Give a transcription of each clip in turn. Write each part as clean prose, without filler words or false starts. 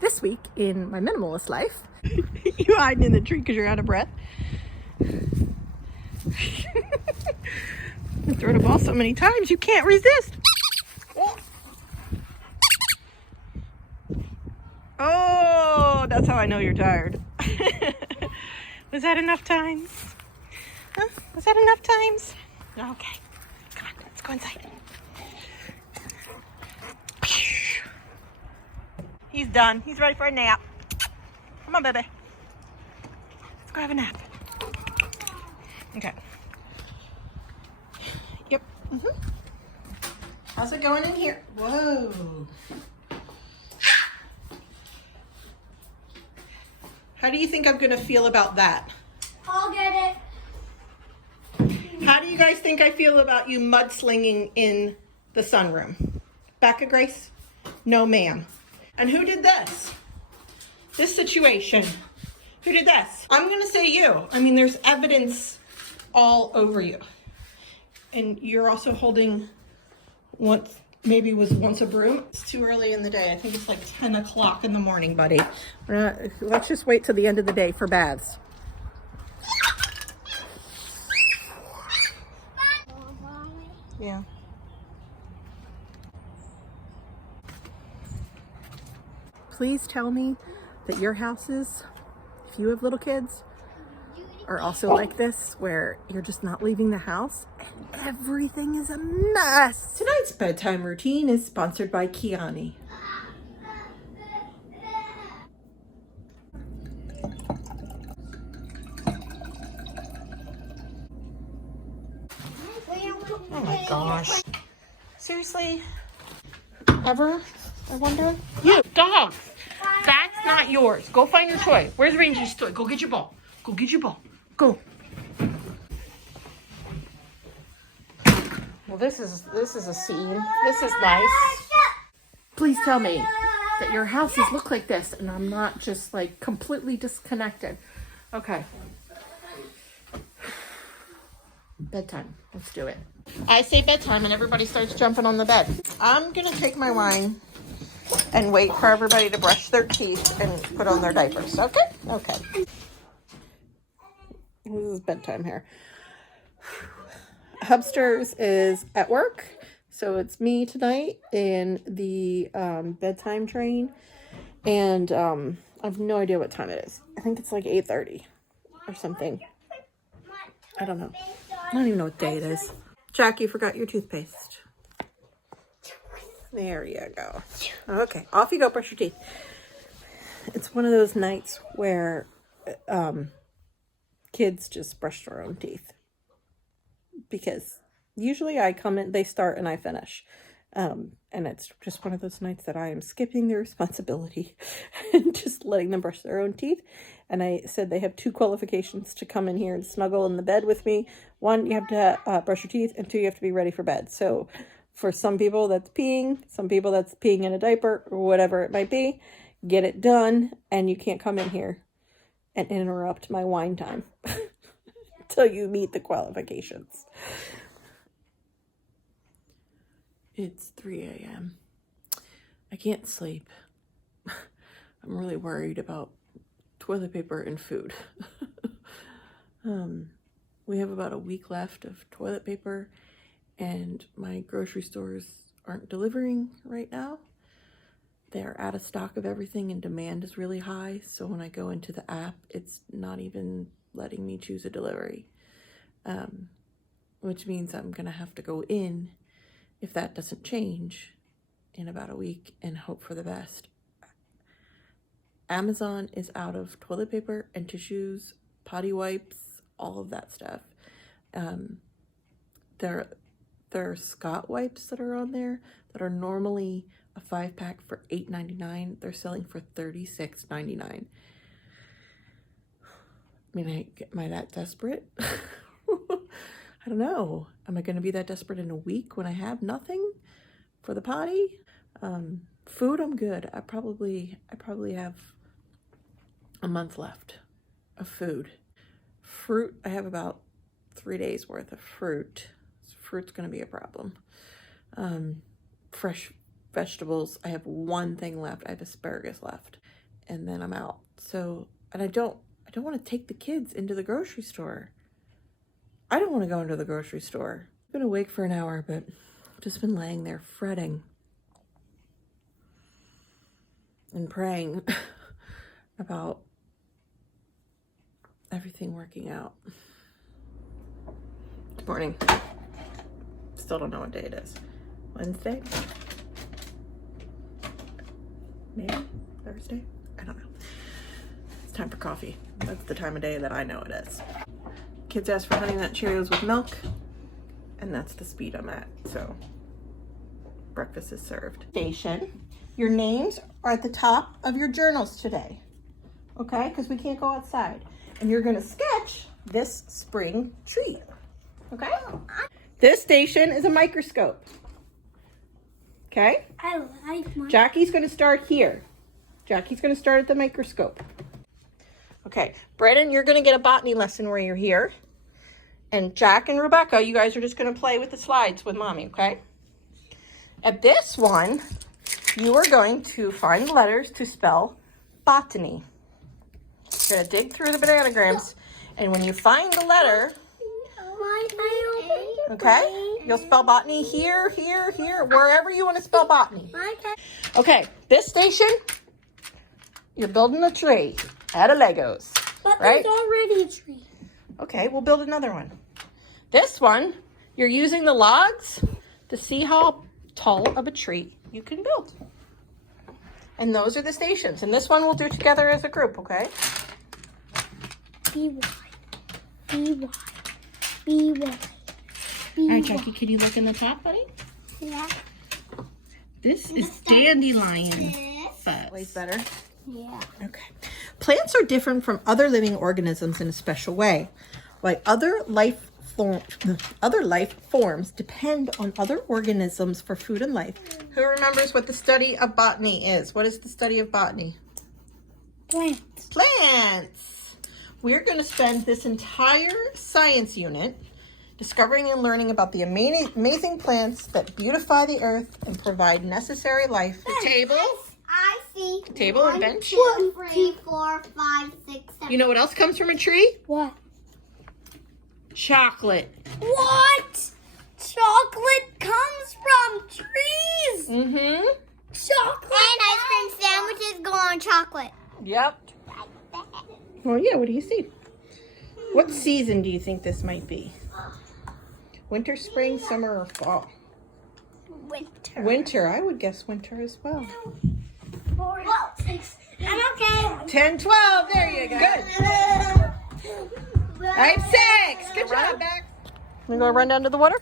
This week in my minimalist life. You hiding in the tree because you're out of breath. You throw the ball so many times you can't resist. Oh, that's how I know you're tired. Was that enough times? Huh? Was that enough times? Okay. Come on, let's go inside. He's done. He's ready for a nap. Come on, baby. Let's go have a nap. Okay. Yep. How's it going in here? Whoa. How do you think I'm going to feel about that? I'll get it. How do you guys think I feel about you mudslinging in the sunroom? Becca Grace? No, ma'am. And who did this? This situation. Who did this? I'm going to say you. I mean, there's evidence all over you. And you're also holding maybe once a broom. It's too early in the day. I think it's like 10 o'clock in the morning, buddy. Let's just wait till the end of the day for baths. Yeah. Please tell me that your houses, if you have little kids, are also like this, where you're just not leaving the house and everything is a mess. Tonight's bedtime routine is sponsored by Kiani. Oh my gosh. Seriously? Ever? I wonder? You, dog! That's not yours. Go find your toy. Where's Rangy's toy? Go get your ball. Go get your ball. Go. Well, this is a scene. This is nice. Please tell me that your houses look like this and I'm not just like completely disconnected. Okay. Bedtime. Let's do it. I say bedtime and everybody starts jumping on the bed. I'm going to take my wine and wait for everybody to brush their teeth and put on their diapers. Okay? Okay. This is bedtime here. Hubsters is at work, so it's me tonight in the bedtime train, and I have no idea what time it is. I think it's like 8:30 or something. I don't know. I don't even know what day it is. Jack, you forgot your toothpaste. There you go. Okay, off you go, brush your teeth. It's one of those nights where kids just brush their own teeth. Because usually I come in, they start and I finish. And it's just one of those nights that I am skipping their responsibility and just letting them brush their own teeth. And I said they have 2 qualifications to come in here and snuggle in the bed with me. 1, you have to brush your teeth, and 2, you have to be ready for bed. So for some people that's peeing, some people that's peeing in a diaper, or whatever it might be, get it done, and you can't come in here and interrupt my wine time until you meet the qualifications. It's 3 a.m. I can't sleep. I'm really worried about toilet paper and food. We have about a week left of toilet paper, and my grocery stores aren't delivering right now. They're out of stock of everything and demand is really high. So when I go into the app, it's not even letting me choose a delivery, which means I'm going to have to go in, if that doesn't change, in about a week and hope for the best. Amazon is out of toilet paper and tissues, potty wipes, all of that stuff. There are Scott wipes that are on there that are normally a 5-pack for $8.99. They're selling for $36.99. I mean, am I that desperate? I don't know. Am I going to be that desperate in a week when I have nothing for the potty? Food, I'm good. I probably have a month left of food. Fruit, I have about 3 days worth of fruit. Fruit's going to be a problem. Fresh vegetables. I have one thing left. I have asparagus left, and then I'm out. So, and I don't want to take the kids into the grocery store. I don't want to go into the grocery store. I've been awake for an hour, but I've just been laying there fretting and praying about everything working out. Good morning. Still don't know what day it is. Wednesday? Maybe? Thursday? I don't know. It's time for coffee. That's the time of day that I know it is. Kids asked for Honey Nut Cheerios with milk, and that's the speed I'm at, so breakfast is served. Station. Your names are at the top of your journals today, okay? Because we can't go outside. And you're gonna sketch this spring tree, okay? This station is a microscope, okay? I like my. Jackie's gonna start here. Jackie's gonna start at the microscope. Okay, Brandon, you're gonna get a botany lesson where you're here. And Jack and Rebecca, you guys are just gonna play with the slides with mommy, okay? At this one, you are going to find letters to spell botany. You're gonna dig through the bananagrams, and when you find the letter, okay, you'll spell botany here, here, here, wherever you want to spell botany. Okay, this station, you're building a tree out of Legos, But right? there's already a tree. Okay, we'll build another one. This one, you're using the logs to see how tall of a tree you can build. And those are the stations. And this one we'll do together as a group, okay? B Y B Y. All right, Jackie, can you look in the top, buddy? Yeah. This is dandelion. Always better. Yeah. Okay. Plants are different from other living organisms in a special way. Like other life forms depend on other organisms for food and life. Who remembers what the study of botany is? What is the study of botany? Plants. Plants. We're going to spend this entire science unit discovering and learning about the amazing plants that beautify the earth and provide necessary life. The table. I see. Table and bench. 1, 2, 3, 4, 5, 6, 7. You know what else comes from a tree? What? Chocolate. What? Chocolate comes from trees. Mm-hmm. Chocolate. And ice cream sandwiches go on chocolate. Yep. Well, yeah, what do you see? What season do you think this might be? Winter, spring, summer, or fall? Winter. Winter. I would guess winter as well. 4, 6. I'm okay. 10, 12. There you go. Good. I have 6. Good job, back. We gonna run down to the water?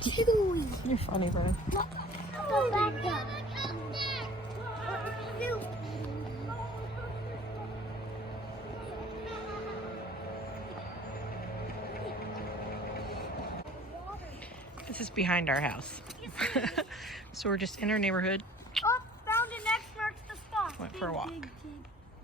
Chewy. You're funny, Brian. Go back up. This is behind our house. So we're just in our neighborhood. Oh, found an X marks the spot. Went for a walk.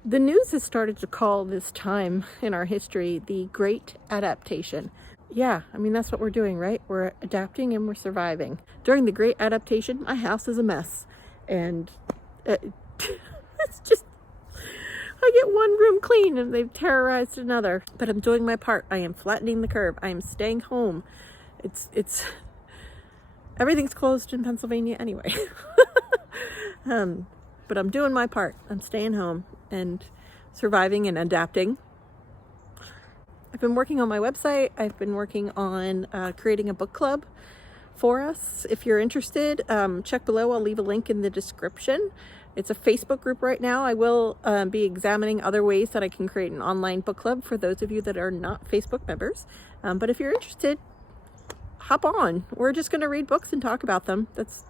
The news has started to call this time in our history the Great Adaptation. Yeah, I mean, that's what we're doing, right? We're adapting and we're surviving. During the Great Adaptation, my house is a mess. And it's just, I get one room clean and they've terrorized another. But I'm doing my part. I am flattening the curve. I am staying home. It's everything's closed in Pennsylvania anyway. But I'm doing my part. I'm staying home and surviving and adapting. I've been working on my website. I've been working on creating a book club for us. If you're interested, check below. I'll leave a link in the description. It's a Facebook group right now. I will be examining other ways that I can create an online book club for those of you that are not Facebook members. But if you're interested, hop on. We're just going to read books and talk about them. That's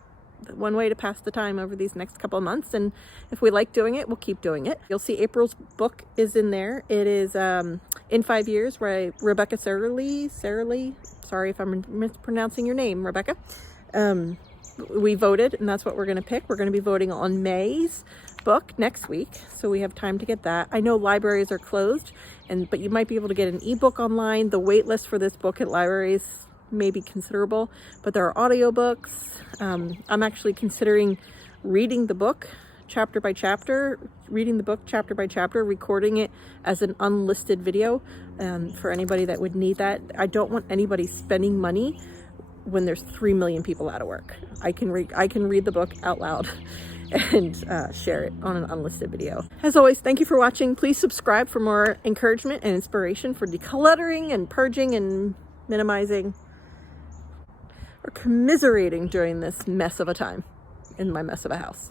one way to pass the time over these next couple of months. And if we like doing it, we'll keep doing it. You'll see April's book is in there. It is In 5 Years, where Rebecca Sarah Lee, sorry if I'm mispronouncing your name, Rebecca. we voted, and that's what we're going to pick. We're going to be voting on May's book next week, so we have time to get that. I know libraries are closed, but you might be able to get an ebook online. The wait list for this book at libraries may be considerable, but there are audiobooks. I'm actually considering reading the book chapter by chapter, recording it as an unlisted video for anybody that would need that. I don't want anybody spending money when there's 3 million people out of work. I can read the book out loud and share it on an unlisted video. As always, thank you for watching. Please subscribe for more encouragement and inspiration for decluttering and purging and minimizing, or commiserating during this mess of a time in my mess of a house.